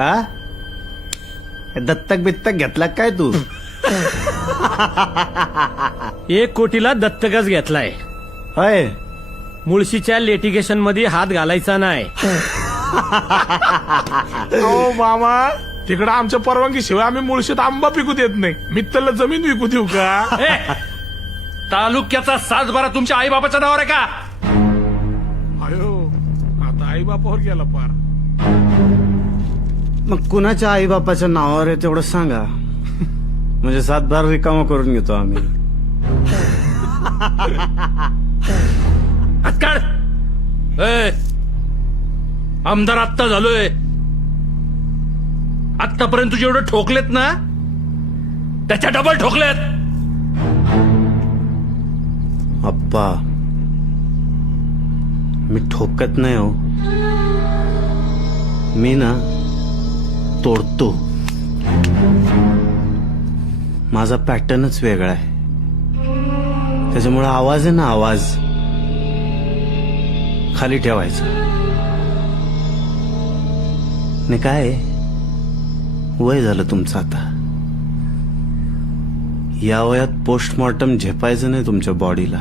हा दत्तक बित्तक घेतला काय तू? 1 कोटीला दत्तकच घेतलाय. होय. मुळशीच्या लिटिगेशन मध्ये हात घालायचा नाही. अहो मामा, तिकडं आमच्या परवानगी शिवाय आम्ही मुळशीत आंबा पिकू देत नाही. मित्तलला जमीन विकू देऊ का? तालुक्याचा 7/12 तुमच्या आई बाबाच्या नावावर आहे का? अयो, आता आई बापावर गेला पार. मग कुणाच्या आई बापाच्या नावावर आहे तेवढं सांगा, म्हणजे 7/12 रिकामा करून घेतो आम्ही. आजकाल आमदार आत्ता झालोय. आतापर्यंत जेवढे ठोकलेत ना त्याच्या डबल ठोकलेत. अप्पा, मी ठोकत नाही हो, मी ना तोडतो. माझा पॅटर्नच वेगळा आहे, त्याच्यामुळे आवाज आहे ना, आवाज खाली ठेवायचा. आणि काय आहे, वय झालं तुमचं आता. या वयात पोस्टमॉर्टम झेपायचं नाही तुमच्या बॉडीला.